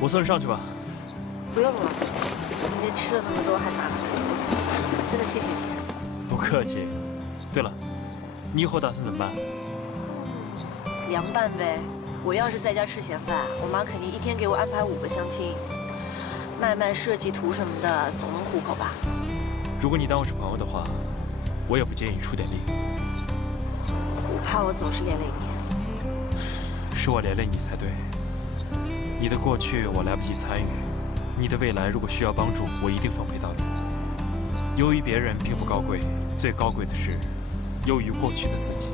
我送你上去吧。不用了，今天吃了那么多还拿了真的谢谢你。不客气。对了，你以后打算怎么办？凉拌呗。我要是在家吃闲饭，我妈肯定一天给我安排5个相亲，卖设计图什么的，总能糊口吧。如果你当我是朋友的话，我也不介意出点力。我怕我总是连累你。是我连累你才对。你的过去我来不及参与，你的未来如果需要帮助，我一定奉陪到底。优于别人并不高贵，最高贵的是优于过去的自己。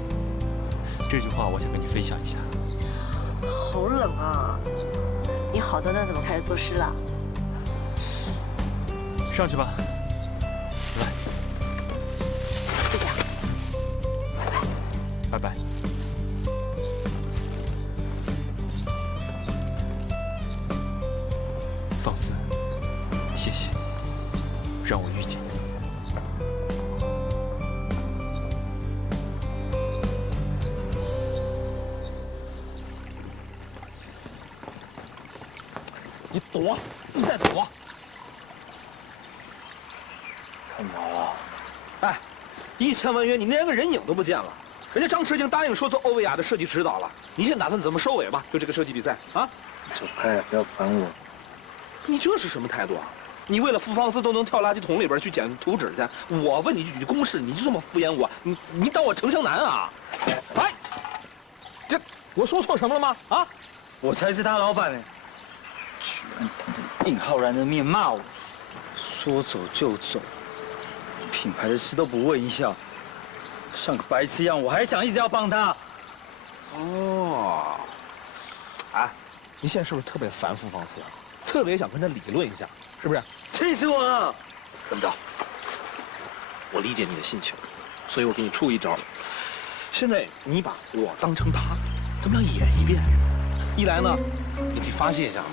这句话我想跟你分享一下。好冷啊！你好端端怎么开始作诗了？上去吧。来，就这样，拜拜。拜拜。放肆，谢谢，让我遇见你。你躲，你再躲！干嘛了？哎，1000万元你连个人影都不见了。人家张弛已经答应说做欧维雅的设计指导了，你现在打算怎么收尾吧？就这个设计比赛啊？走开，不要烦我。你这是什么态度啊？你为了付芳思都能跳垃圾桶里边去捡图纸去，我问你几句公事，你就这么敷衍我？你当我程向南啊？哎，这我说错什么了吗？啊？我才是他老板呢，居然当着应浩然的面骂我，说走就走，品牌的事都不问一下，像个白痴一样，我还想一直要帮他。哦，哎，你现在是不是特别烦付芳思啊？特别想跟他理论一下，是不是？气死我了！这么着，我理解你的心情，所以我给你出一招。现在你把我当成他，咱们俩演一遍。一来呢，你可以发泄一下嘛；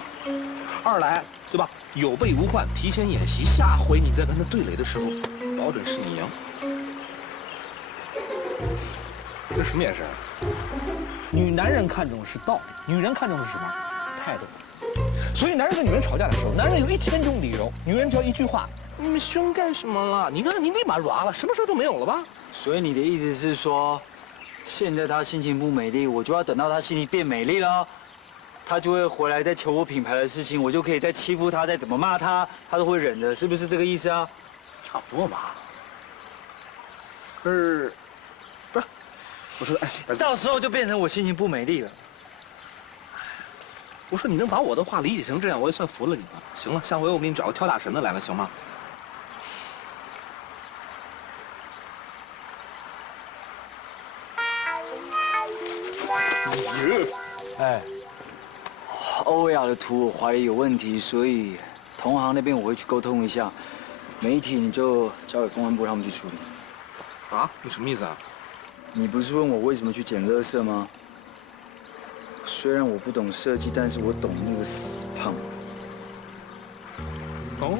二来，对吧？有备无患，提前演习，下回你再跟他对垒的时候，保准是你赢。这什么眼神？女男人看重的是道理，女人看重的是什么？态度。所以男人跟女人吵架的时候，男人有1000种理由，女人只要一句话：“你们凶干什么了？”你看你立马软了，什么事都没有了吧？所以你的意思是说，现在他心情不美丽，我就要等到他心情变美丽了，他就会回来再求我品牌的事情，我就可以再欺负他，再怎么骂他，他都会忍的，是不是这个意思啊？差不多吧。不是，我说，哎，到时候就变成我心情不美丽了。我说你能把我的话理解成这样，我也算服了你了。行了，下回我给你找个跳大神的来了，行吗？哎，欧维雅的图我怀疑有问题，所以同行那边我会去沟通一下，媒体你就交给公安部他们去处理。啊？你什么意思啊？你不是问我为什么去捡垃圾吗？虽然我不懂设计，但是我懂那个死胖子。哦。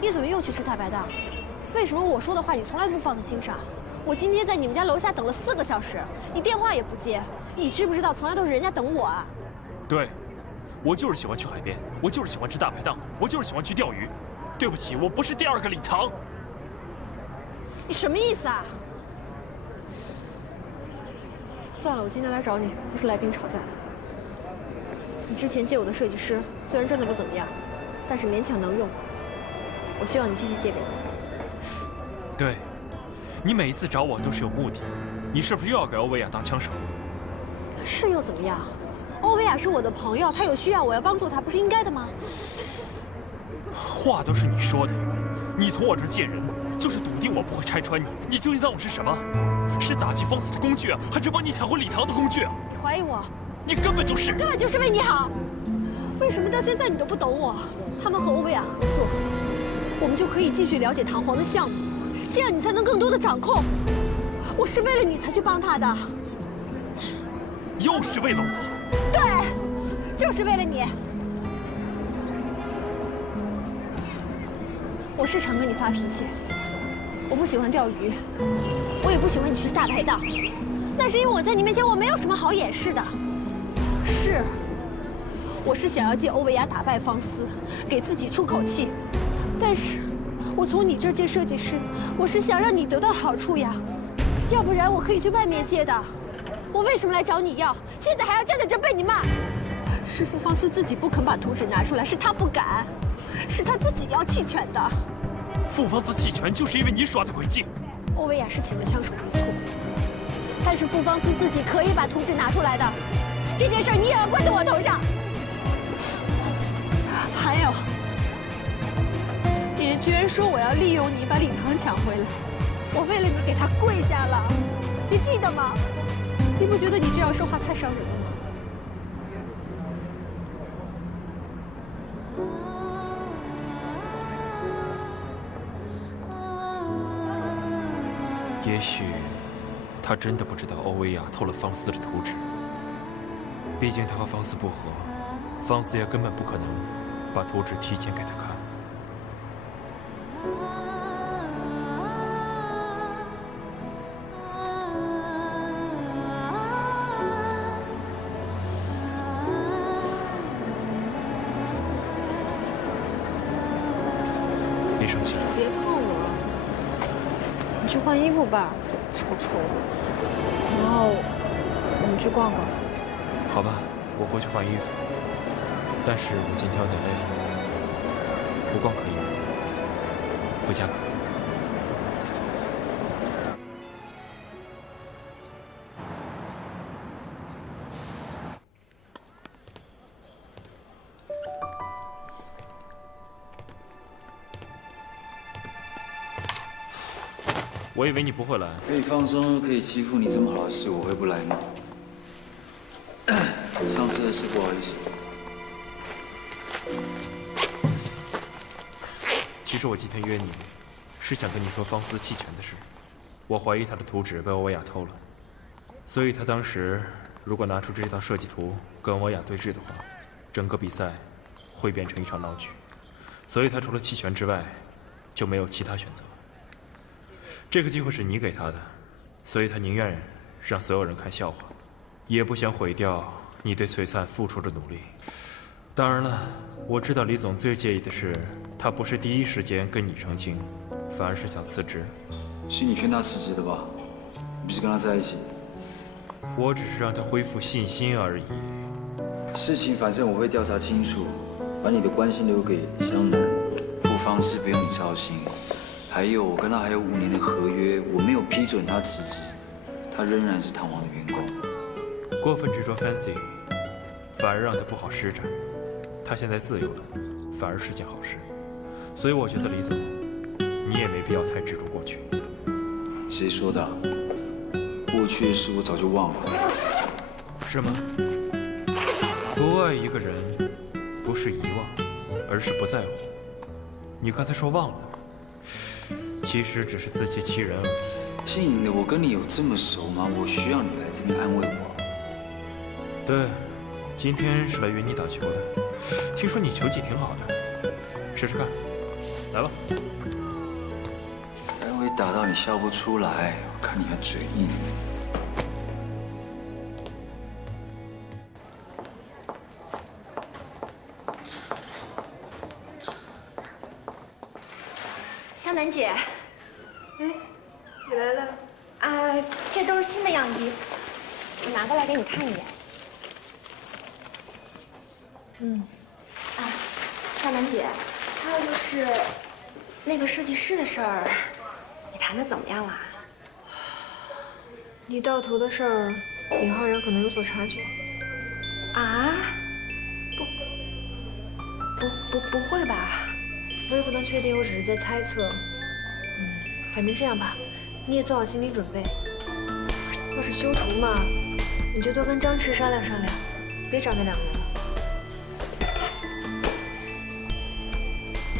你怎么又去吃大排档？为什么我说的话你从来不放在心上？我今天在你们家楼下等了4个小时，你电话也不接，你知不知道从来都是人家等我啊？对，我就是喜欢去海边，我就是喜欢吃大排档，我就是喜欢去钓鱼。对不起，我不是第2个礼堂。你什么意思啊？算了，我今天来找你不是来跟你吵架的。你之前借我的设计师虽然真的不怎么样，但是勉强能用。我希望你继续借给我。对，你每一次找我都是有目的，你是不是又要给欧维雅当枪手？是又怎么样？欧维雅是我的朋友，他有需要我要帮助他，不是应该的吗？话都是你说的，你从我这儿借人，就是笃定我不会拆穿你。你究竟当我是什么？是打击方思的工具啊，还是帮你抢回礼堂的工具啊？你怀疑我？你根本就是，根本就是为你好。为什么到现在你都不懂我？他们和欧维亚合作，我们就可以继续了解唐皇的项目，这样你才能更多的掌控。我是为了你才去帮他的。又是为了我？对，就是为了你。我是常跟你发脾气，我不喜欢钓鱼，我也不喜欢你去大排档，那是因为我在你面前我没有什么好掩饰的。是，我是想要借欧维亚打败方思，给自己出口气，但是，我从你这儿借设计师，我是想让你得到好处呀，要不然我可以去外面借的。我为什么来找你要？现在还要站在这被你骂？是傅方思自己不肯把图纸拿出来，是他不敢，是他自己要弃权的。傅方思弃权就是因为你耍的诡计。欧维亚是请了枪手没错，但是傅方思自己可以把图纸拿出来的，这件事你也要怪在我头上。还有，你居然说我要利用你把领堂抢回来，我为了你给他跪下了，你记得吗？你不觉得你这样说话太伤人了吗？也许他真的不知道欧维亚偷了方思的图纸，毕竟他和方思不和，方思也根本不可能把图纸提前给他看。别生气了。别碰我，你去换衣服吧，臭臭的。然后我们去逛逛。好吧，我回去换衣服。但是我今天有点累了，不逛可以吗？回家吧。我以为你不会来。可以放松，可以欺负你这么好的事，我会不来吗？上次的事不好意思。其实我今天约你，是想跟你说方思弃权的事。我怀疑他的图纸被欧维亚偷了，所以他当时如果拿出这套设计图跟欧维亚对峙的话，整个比赛会变成一场闹剧。所以他除了弃权之外，就没有其他选择。这个机会是你给他的，所以他宁愿让所有人看笑话，也不想毁掉你对璀璨付出的努力。当然了，我知道李总最介意的是，他不是第一时间跟你澄清，反而是想辞职。是你劝他辞职的吧？你不是跟他在一起？我只是让他恢复信心而已。事情反正我会调查清楚，把你的关心留给湘南。傅方思不用你操心。还有，我跟他还有5年的合约，我没有批准他辞职，他仍然是唐王的员工。过分执着 Fancy， 反而让他不好施展。他现在自由了，反而是件好事。所以我觉得李总，你也没必要太执着过去。谁说的？过去的事我早就忘了。是吗？不爱一个人，不是遗忘，而是不在乎。你刚才说忘了。其实只是自欺欺人而已。姓尹的，我跟你有这么熟吗？我需要你来这边安慰我。对，今天是来约你打球的。听说你球技挺好的，试试看。来吧。待会打到你笑不出来，我看你还嘴硬。湘南姐，哎，你来了啊！这都是新的样衣，我拿过来给你看一眼。湘南姐，还有就是那个设计师的事儿，你谈的怎么样了？你盗图的事儿，尹浩然可能有所察觉。啊？不会吧？我也不能确定，我只是在猜测。反正这样吧，你也做好心理准备。要是修图嘛，你就多跟张弛商量商量，别找那2个人了。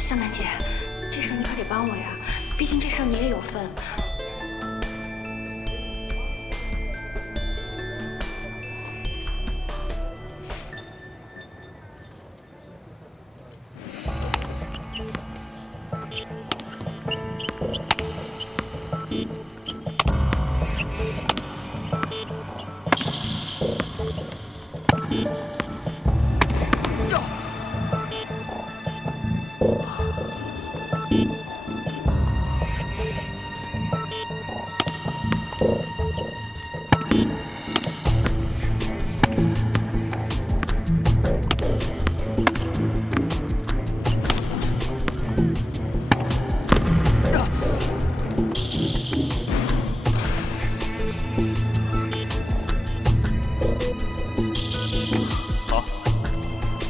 向南姐，这事儿你可得帮我呀，毕竟这事儿你也有份。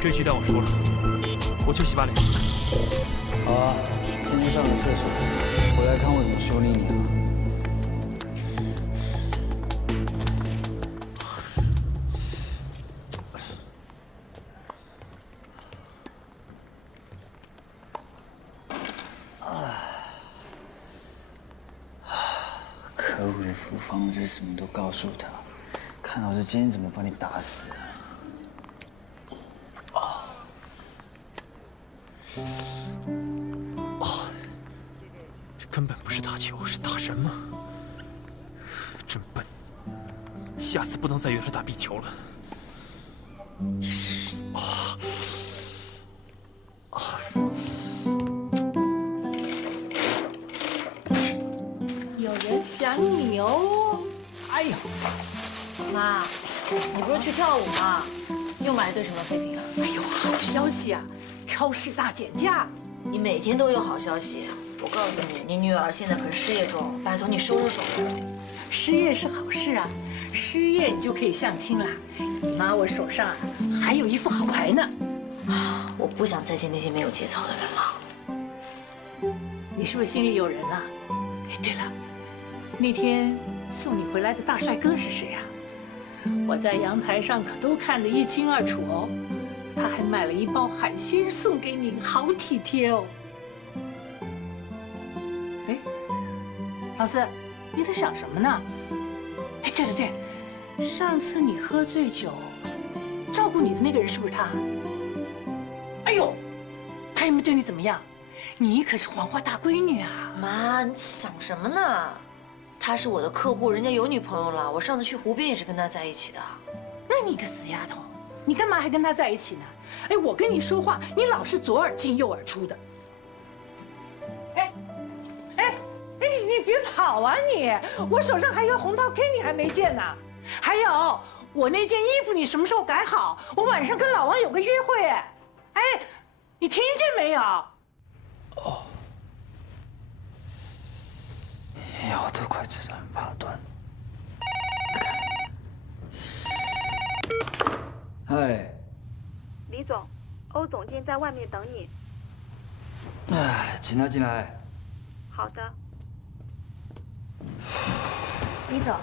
这局当我输了，我去洗把脸。好啊，先去上个厕所，回来看我怎么修理你啊。可恶的傅方是什么都告诉他，看老子今天怎么把你打死啊！这根本不是打球，是打什么？真笨，下次不能再约他打壁球了。有人想你哦！哎呦，妈，你不是去跳舞吗？又买了对什么废品啊？哎呦，好消息啊！超市大减价！你每天都有好消息。我告诉你，你女儿现在可是失业中，拜托你收收手。失业是好事啊，失业你就可以相亲啦。你妈我手上啊还有一副好牌呢。啊，我不想再见那些没有节操的人了。你是不是心里有人啊？哎，对了，那天送你回来的大帅哥是谁啊？我在阳台上可都看得一清二楚哦。他还买了一包海鲜送给你，好体贴哦。哎，老四，你在想什么呢？哎，对对对，上次你喝醉酒照顾你的那个人是不是他？哎呦，他有没有对你怎么样？你可是黄花大闺女啊！妈，你想什么呢？他是我的客户，人家有女朋友了。我上次去湖边也是跟他在一起的。那你个死丫头，你干嘛还跟他在一起呢？哎，我跟你说话，你老是左耳进右耳出的。你别跑啊你！我手上还有红桃 K， 你还没见呢。还有，我那件衣服你什么时候改好？我晚上跟老王有个约会。哎，你听见没有？哦，腰都快自然拔断。嗨，李总，欧总监在外面等你。哎，请他进来。好的。李总，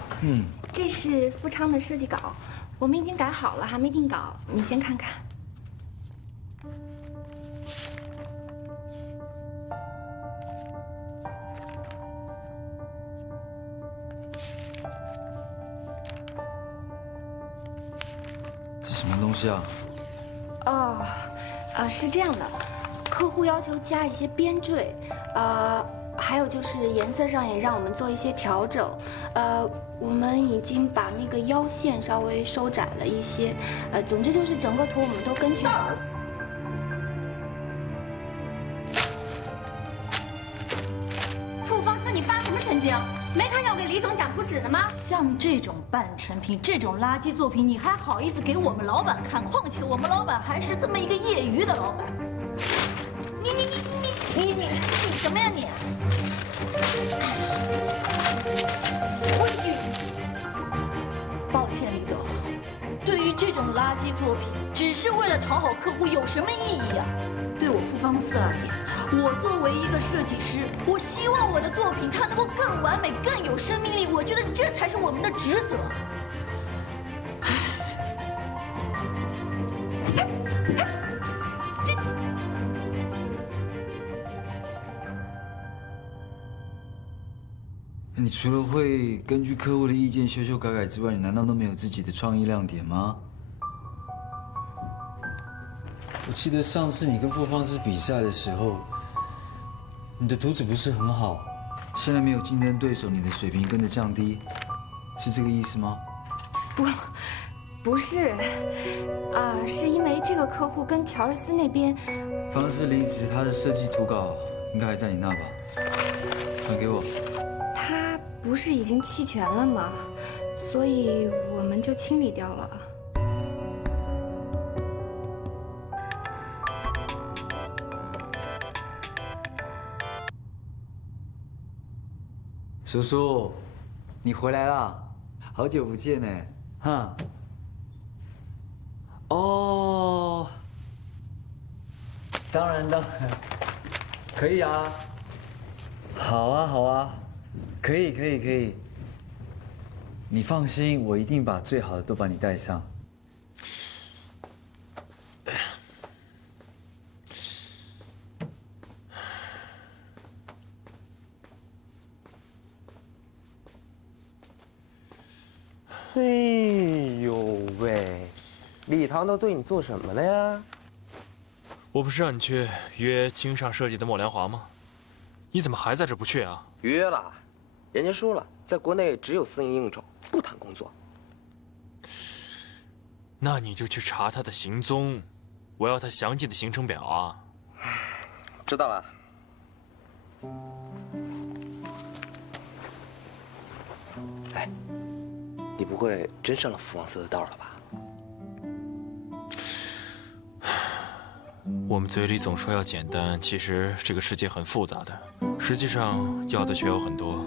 这是富昌的设计稿，我们已经改好了，还没定稿，你先看看。这什么东西啊？哦，是这样的，客户要求加一些边缀，还有就是颜色上也让我们做一些调整，我们已经把那个腰线稍微收窄了一些，总之就是整个图我们都根据。傅方思，你发什么神经？没看见我给李总讲图纸呢吗？像这种半成品、这种垃圾作品，你还好意思给我们老板看？况且我们老板还是这么一个业余的老板。你什么呀你？抱歉，李总，对于这种垃圾作品，只是为了讨好客户，有什么意义呀？对我傅方思而言，我作为一个设计师，我希望我的作品它能够更完美、更有生命力。我觉得这才是我们的职责。你除了会根据客户的意见修修改改之外，你难道都没有自己的创意亮点吗？我记得上次你跟傅方式比赛的时候，你的图纸不是很好，现在没有竞争对手，你的水平跟着降低，是这个意思吗？不是，是因为这个客户跟乔尔斯那边，方式离职，他的设计图稿应该还在你那吧？传给我。他不是已经弃权了吗？所以我们就清理掉了。叔叔，你回来啦，好久不见呢，哈。哦，当然，可以啊。好啊，可以。你放心，我一定把最好的都把你带上。哎呦喂，礼堂都对你做什么了呀？我不是让你去约青上设计的莫良华吗？你怎么还在这不去啊？约了，人家说了，在国内只有私人应酬，不谈工作。那你就去查他的行踪，我要他详细的行程表啊。知道了。哎，你不会真上了福旺斯的道了吧？我们嘴里总说要简单，其实这个世界很复杂的。实际上要的却有很多，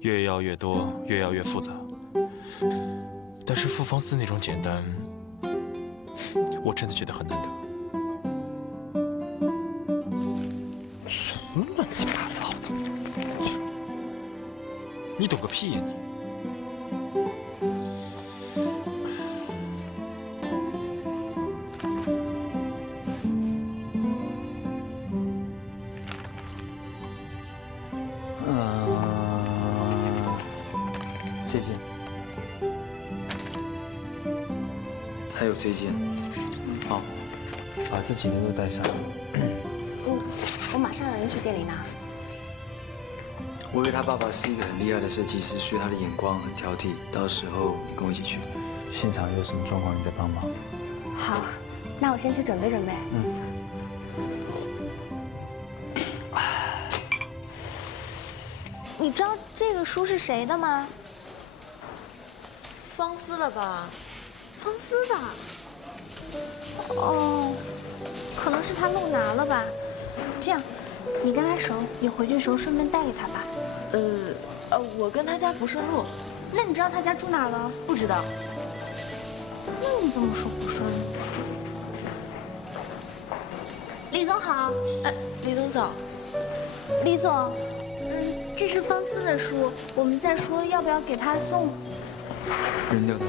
越要越多，越要越复杂。但是傅方斯那种简单，我真的觉得很难得。什么乱七八糟的？你懂个屁呀你！这件，还有这件，好，把这几个都带上。我马上让人去店里拿。我以为他爸爸是一个很厉害的设计师，所以他的眼光很挑剔。到时候你跟我一起去，现场有什么状况你再帮忙。好，那我先去准备准备。你知道这个书是谁的吗？方思了吧？方思的。哦，可能是他漏拿了吧。这样，你跟他熟，你回去的时候顺便带给他吧。我跟他家不顺路。那你知道他家住哪了？不知道。那你怎么说不顺路？李总好。李总早。李总，这是方思的书，我们在说要不要给他送。扔掉它。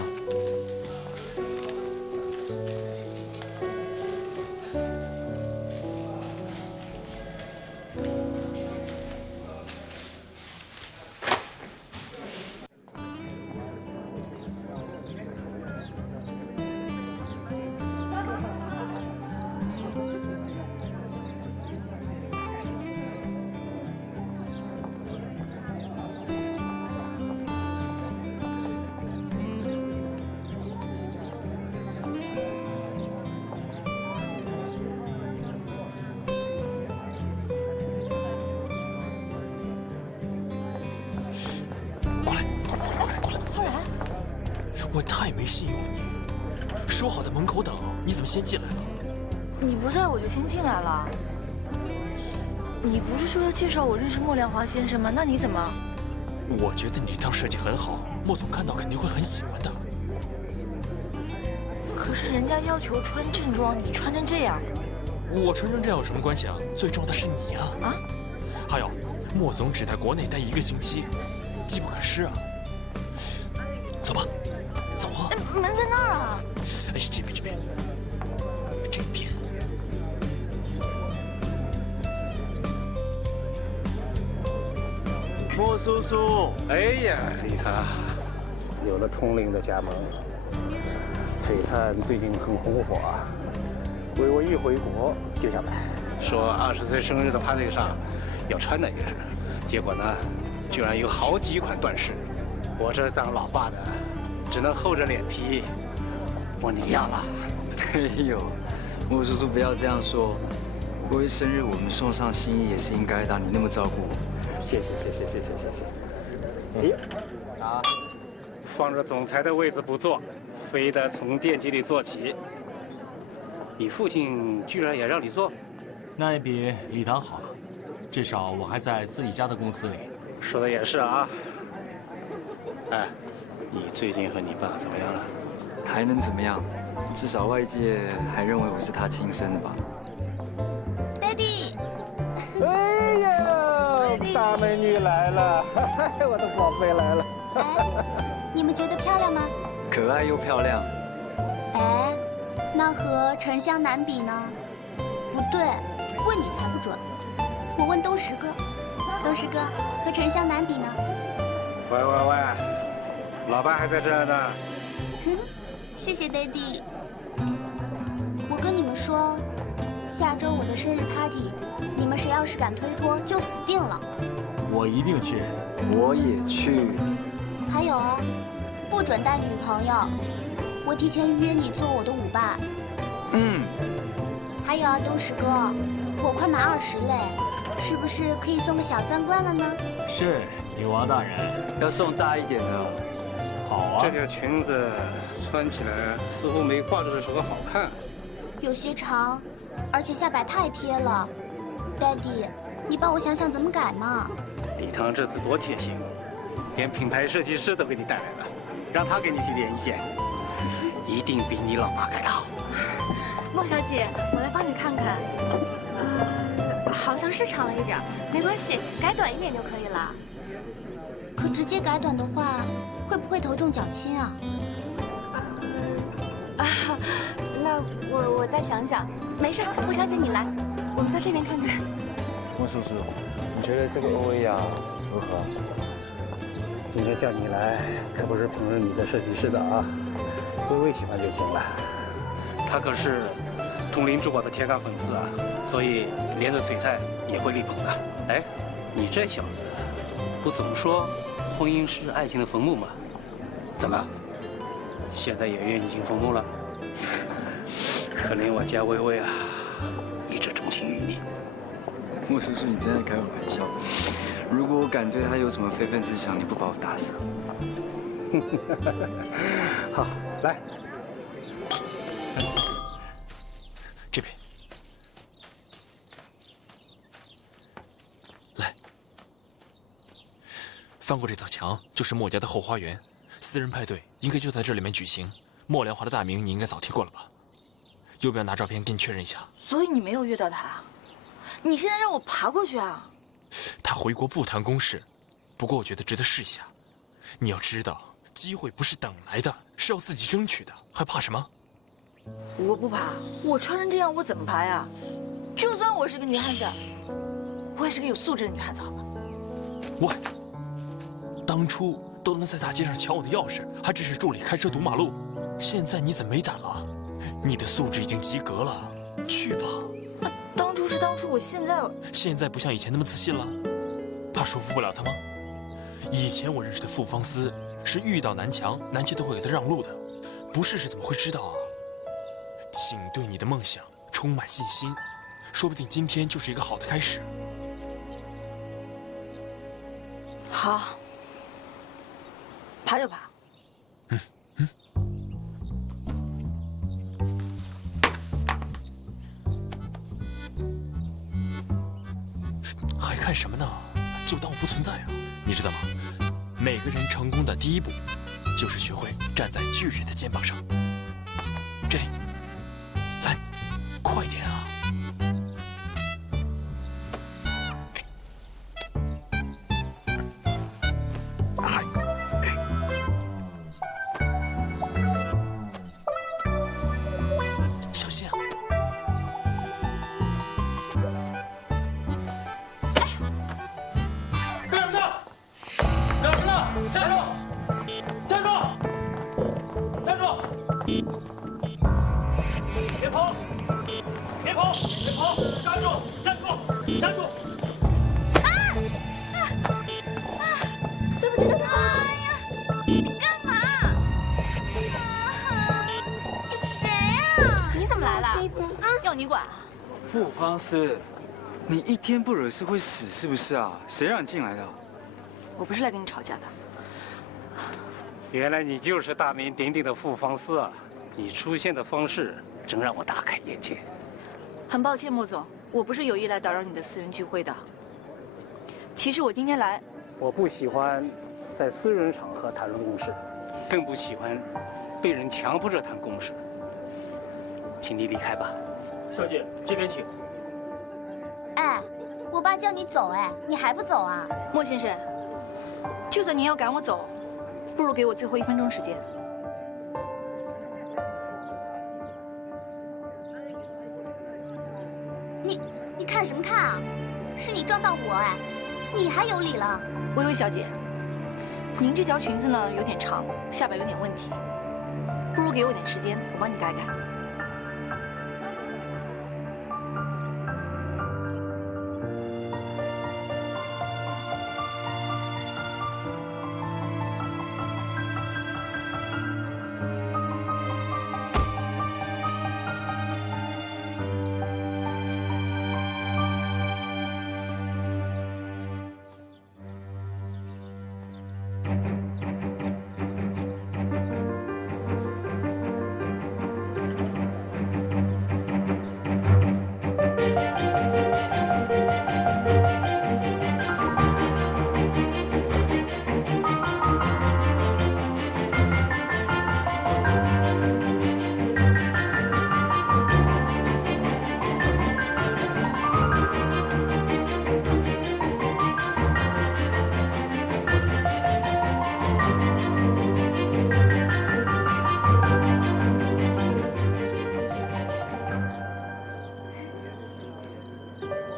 我太没信用了你！说好在门口等，你怎么先进来了？你不在我就先进来了。你不是说要介绍我认识莫良华先生吗？那你怎么？我觉得你这套设计很好，莫总看到肯定会很喜欢的。可是人家要求穿正装，你穿成这样，我穿成这样有什么关系啊？最重要的是你啊！啊！还有，莫总只在国内待1个星期，机不可失啊！走吧，走啊！门在那儿啊！哎，这边，这边。莫叔，叔叔。哎呀，李唐，有了通灵的加盟，璀璨最近很红火啊。为我一回国就想买，说20岁生日的 party 上要穿那一身，结果呢，居然有好几款断式。我这当老爸的，只能厚着脸皮问你要了。哎呦，莫叔叔不要这样说，为生日我们送上心意也是应该的，你那么照顾我。谢谢。哎呀，啊，放着总裁的位子不坐，非得从电机里做起。你父亲居然也让你做？那也比礼堂好，至少我还在自己家的公司里。说的也是啊。哎，你最近和你爸怎么样了？还能怎么样？至少外界还认为我是他亲生的吧。Daddy， 哎呀，大美女来了，我的宝贝来了。哎，你们觉得漂亮吗？可爱又漂亮。哎，那和沉香南比呢？不对，问你才不准。我问东石哥，东石哥和沉香南比呢？喂，老爸还在这呢。谢谢 Daddy。我跟你们说，下周我的生日 party， 你们谁要是敢推脱，就死定了。我一定去。我也去。还有啊，不准带女朋友。我提前预约你做我的舞伴。还有啊，东石哥，我快满20嘞，是不是可以送个小钻罐了呢？是，女王大人。要送大一点的。好啊。这条裙子穿起来似乎没挂着的时候好看。有些长，而且下摆太贴了。Daddy， 你帮我想想怎么改嘛？李唐这次多贴心，连品牌设计师都给你带来了，让他给你提点意见，一定比你老妈改得好。莫小姐，我来帮你看看。好像是长了一点，没关系，改短一点就可以了。可直接改短的话，会不会头重脚轻啊？那我再想想。没事，莫小姐你来，我们在这边看看。莫叔叔，你觉得这个欧亚如何？今天叫你来，可不是评论你的设计师的啊，微微喜欢就行了。他可是通灵珠宝的铁杆粉丝啊，所以连着璀璨也会力捧的。哎，你这小子，不总说婚姻是爱情的坟墓吗？怎么，现在也愿意进坟墓了？可怜我家薇薇啊，一直钟情于你。莫叔叔，你真的开我玩笑。如果我敢对他有什么非分之想，你不把我打死？好，来。这边，来，翻过这道墙就是莫家的后花园，私人派对应该就在这里面举行。莫良华的大名你应该早听过了吧？要不要拿照片跟你确认一下？所以你没有约到他，你现在让我爬过去啊？他回国不谈公事，不过我觉得值得试一下。你要知道，机会不是等来的，是要自己争取的，还怕什么？我不爬，我穿成这样，我怎么爬呀？就算我是个女汉子，我也是个有素质的女汉子，好吗？喂，当初都能在大街上抢我的钥匙，还指使助理开车堵马路，现在你怎么没胆了？你的素质已经及格了，去吧。那当初是当初，我现在不像以前那么自信了，怕说服不了他吗？以前我认识的傅芳思是遇到南墙，南墙都会给他让路的，不试试怎么会知道啊？请对你的梦想充满信心，说不定今天就是一个好的开始。好，爬就爬。还看什么呢？就当我不存在啊！你知道吗？每个人成功的第一步，就是学会站在巨人的肩膀上。这里，来，快点啊！小心啊！干什么？别跑！别跑！别跑！站住！站住！站住！对不起，对不起。哎呀，你干嘛？你谁啊？你怎么来了？要你管？傅方思，你一天不惹事会死是不是啊？谁让你进来的？我不是来跟你吵架的。原来你就是大名鼎鼎的傅方思啊！你出现的方式真让我大开眼界。很抱歉，莫总，我不是有意来打扰你的私人聚会的。其实我今天来，我不喜欢在私人场合谈论公事，更不喜欢被人强迫着谈公事。请你离开吧。小姐，这边请。哎，我爸叫你走，哎，你还不走啊？莫先生，就算您要赶我走，不如给我最后1分钟时间。你看什么看啊？是你撞到我，哎，你还有理了？薇薇小姐，您这条裙子呢有点长，下巴有点问题，不如给我点时间，我帮你改改。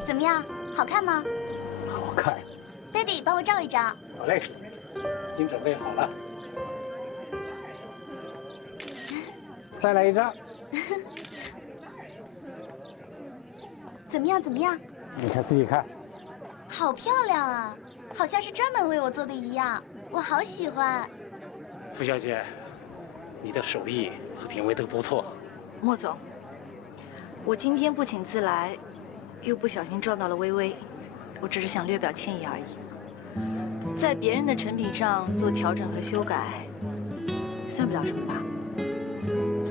怎么样，好看吗？好看。爹地，帮我照一张。好嘞，已经准备好了。再来一张。怎么样？怎么样？你看自己看。好漂亮啊，好像是专门为我做的一样，我好喜欢。傅小姐，你的手艺和品味都不错。莫总，我今天不请自来，又不小心撞到了薇薇，我只是想略表歉意而已。在别人的成品上做调整和修改，算不了什么吧？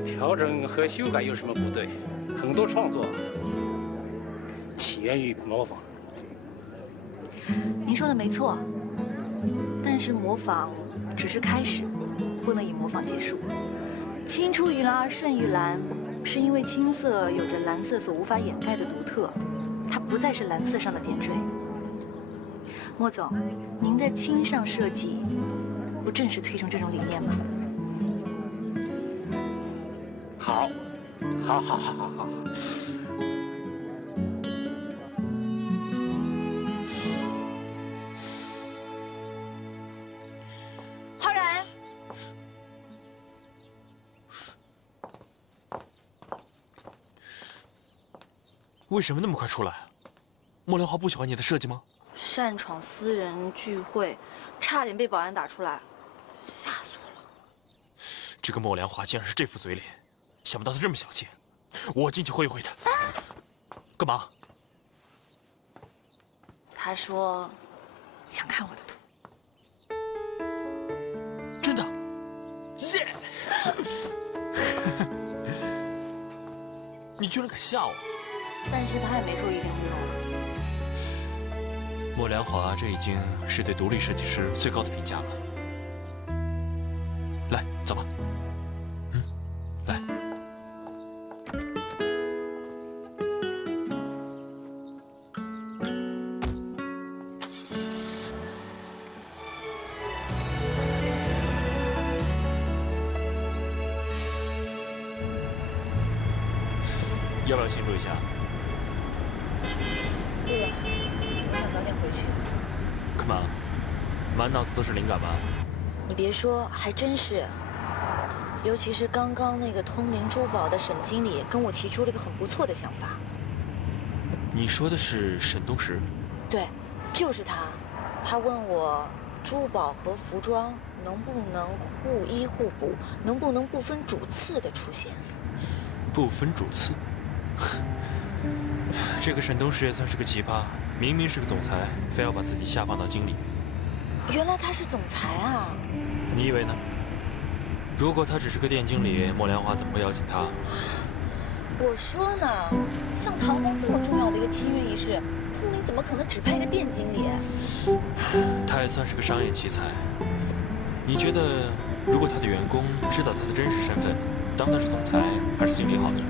调整和修改有什么不对？很多创作起源于模仿。您说的没错，但是模仿只是开始，不能以模仿结束。青出于蓝而胜于蓝，是因为青色有着蓝色所无法掩盖的独特，它不再是蓝色上的点缀。莫总，您的青上设计，不正是推崇这种理念吗？好，好，好，好，好，好。浩然，为什么那么快出来？莫良华不喜欢你的设计吗？擅闯私人聚会，差点被保安打出来，吓死我了。这个莫良华竟然是这副嘴脸，想不到他这么小气。我进去会一会他。干嘛？他说想看我的图。真的？耶！你居然敢吓我！但是他也没说一定会用啊。莫良华，这已经是对独立设计师最高的评价了。来，走吧。来。要不要庆祝一下？对了，我想早点回去。干嘛？满脑子都是灵感吗？你别说，还真是。尤其是刚刚那个通灵珠宝的沈经理跟我提出了一个很不错的想法。你说的是沈东石？对，就是他。他问我，珠宝和服装能不能互依互补，能不能不分主次的出现？不分主次。这个沈东石也算是个奇葩，明明是个总裁，非要把自己下放到经理。原来他是总裁啊！你以为呢？如果他只是个店经理，莫良华怎么会邀请他？我说呢，像唐风这么重要的一个签约仪式，通灵怎么可能只派一个店经理？他也算是个商业奇才。你觉得，如果他的员工知道他的真实身份，当他是总裁还是经理好呢？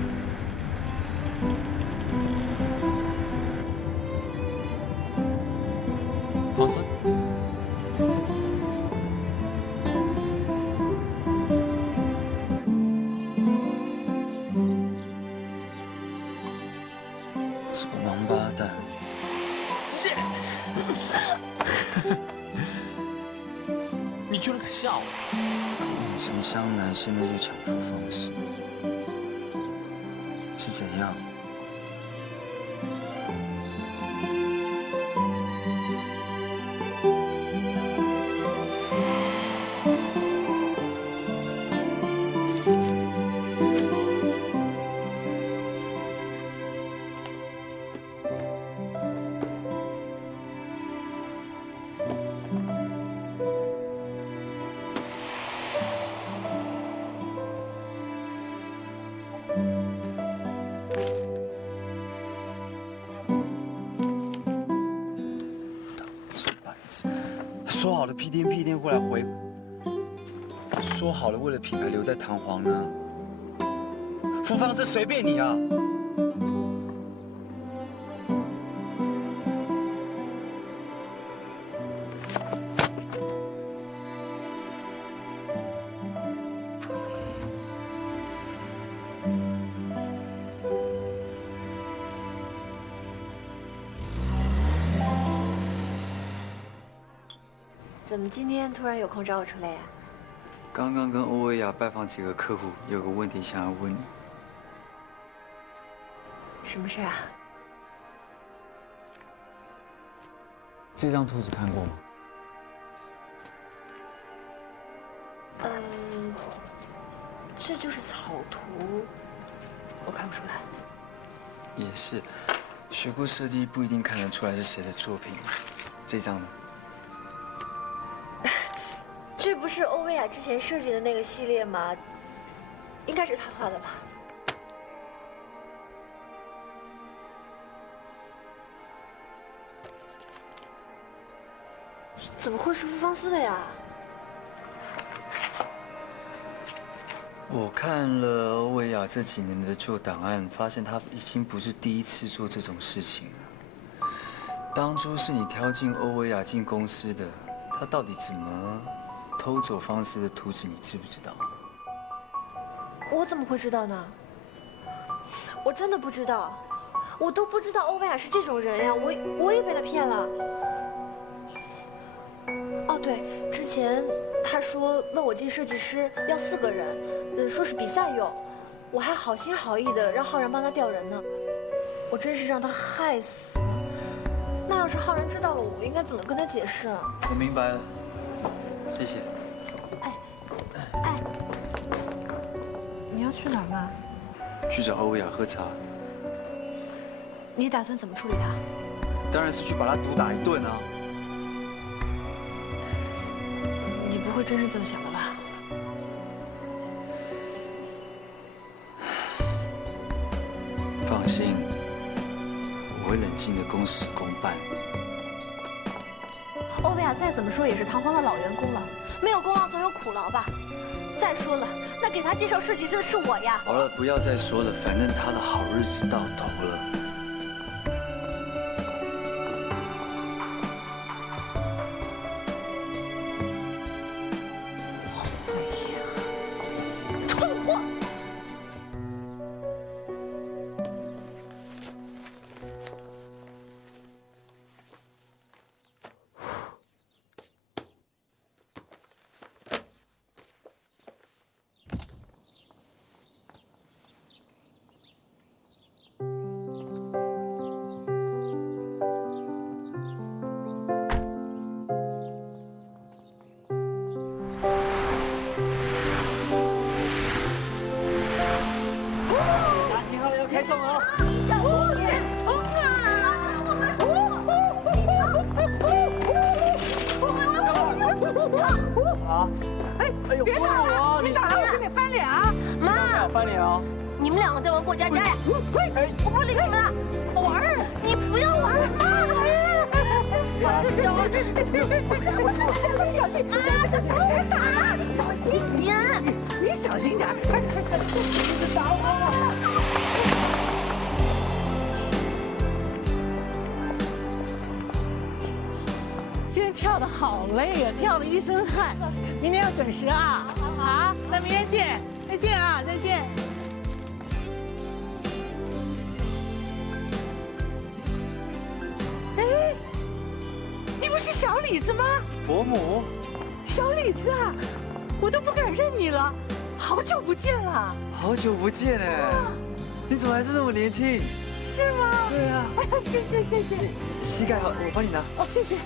方思。这个王八蛋！你居然敢吓我！陈湘南现在就抢复方式，是怎样？说好了屁颠屁颠过来回，说好了为了品牌留在弹簧呢？复方是随便你啊！怎么今天突然有空找我出来呀？刚刚跟欧维雅拜访几个客户，有个问题想要问你。什么事啊？这张图纸看过吗？这就是草图，我看不出来。也是，学过设计不一定看得出来是谁的作品。这张呢？这不是欧维雅之前设计的那个系列吗？应该是他画的吧？怎么会是复方司的呀？我看了欧维雅这几年的旧档案，发现他已经不是第一次做这种事情了。当初是你挑进欧维雅进公司的，他到底怎么偷走方司的图纸，你知不知道？我怎么会知道呢？我真的不知道，我都不知道欧维雅是这种人呀，我也被他骗了。哦，对，之前他说问我进设计师要4个人，说是比赛用，我还好心好意的让浩然帮他调人呢，我真是让他害死了。那要是浩然知道了，我应该怎么跟他解释啊？我明白了，谢谢。你要去哪儿嘛？去找欧维雅喝茶。你打算怎么处理他？当然是去把他毒打一顿啊！你不会真是这么想的吧？放心，我会冷静的公事公办。欧维雅再怎么说也是弹簧的老员工了，没有功劳总有苦劳吧？再说了，那给他介绍设计师的是我呀。好了，不要再说了，反正他的好日子到头了。动啊！冲啊！啊！哎呦，别打我！你打了我跟你翻脸啊！妈，翻脸啊！你们两个在玩过家家呀？我不理你们了，我玩儿。你不要玩了，妈！小心！妈，小心别打！小心点！你小心点！打我！今天跳得好累呀，跳了一身汗。明天要准时啊！好，那明天见，再见啊，再见。哎，你不是小李子吗？伯母，小李子啊，我都不敢认你了，好久不见了。好久不见哎，你怎么还是那么年轻？是吗？对啊。谢。膝盖好，我帮你拿。哦，谢谢。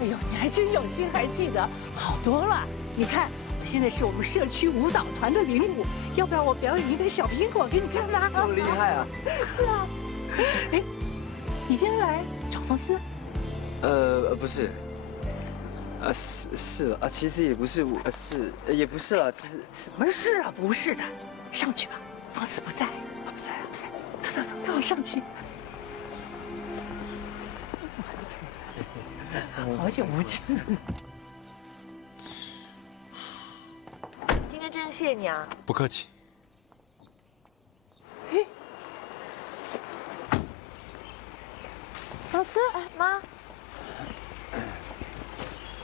哎呦，你还真有心，还记得好多了。你看，我现在是我们社区舞蹈团的领舞，要不要我表演一个小苹果给你看呢？这么厉害啊！是啊。哎，你今天来找方思？不是。是了啊，其实也不是，也不是了，其实什么是啊？不是的，上去吧，方思不在。不在。走，跟我上去。我怎么还不走？好久不见了。今天真是谢谢你啊！不客气。方思，妈，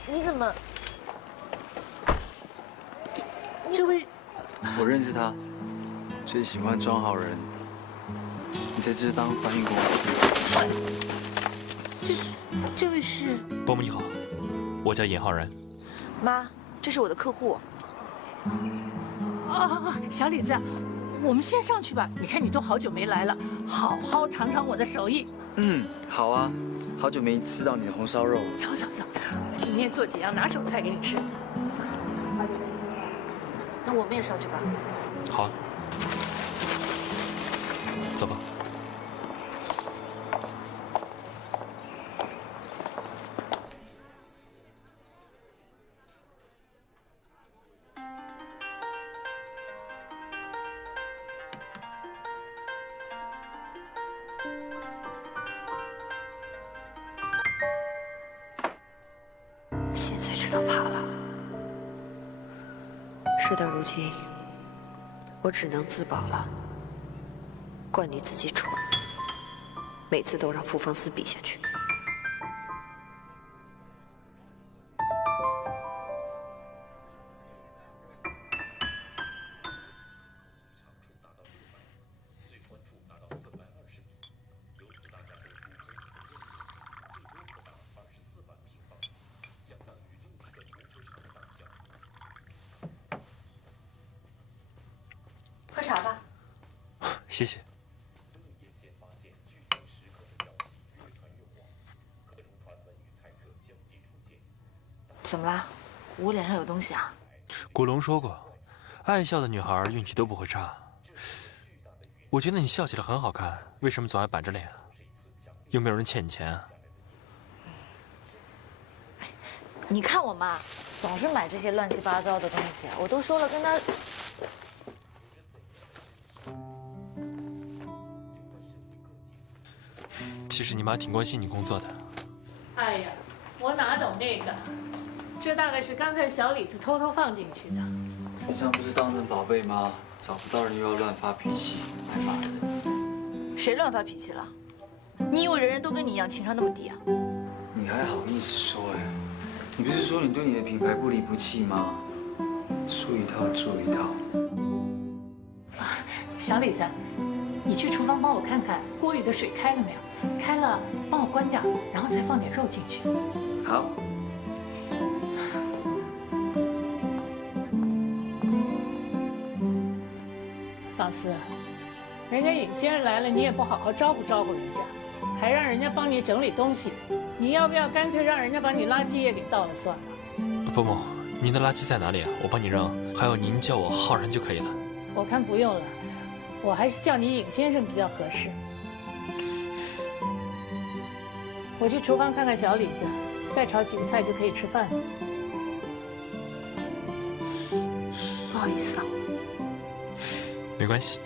你怎么？这位，我认识他，最喜欢装好人。你在这当搬运工。这位是？伯母你好，我叫尹浩然。妈，这是我的客户。小李子，我们先上去吧。你看你都好久没来了，好好尝尝我的手艺。好啊，好久没吃到你的红烧肉。走，今天做几样拿手菜给你吃。那我们也上去吧。好，走吧。现在知道怕了。事到如今，我只能自保了。怪你自己蠢，每次都让傅方思比下去。喝茶吧。谢谢。怎么啦？我脸上有东西啊？古龙说过，爱笑的女孩运气都不会差。我觉得你笑起来很好看，为什么总爱板着脸啊？有没有人欠你钱啊？你看我妈，总是买这些乱七八糟的东西，我都说了跟她。其实你妈挺关心你工作的。哎呀，我哪懂那个？这大概是刚才小李子偷偷放进去的。平常不是当成宝贝吗？找不到人又要乱发脾气，还骂人。谁乱发脾气了？你以为人人都跟你一样情商那么低啊？你还好意思说哎？你不是说你对你的品牌不离不弃吗？说一套做一套。小李子，你去厨房帮我看看锅里的水开了没有？开了，帮我关掉，然后再放点肉进去。好。方思，人家尹先生来了，你也不好好招呼招呼人家，还让人家帮你整理东西，你要不要干脆让人家把你垃圾也给倒了算了？伯母，您的垃圾在哪里啊？我帮你扔。还有，您叫我浩然就可以了。我看不用了，我还是叫你尹先生比较合适。我去厨房看看小李子，再炒几个菜就可以吃饭了。不好意思啊。没关系。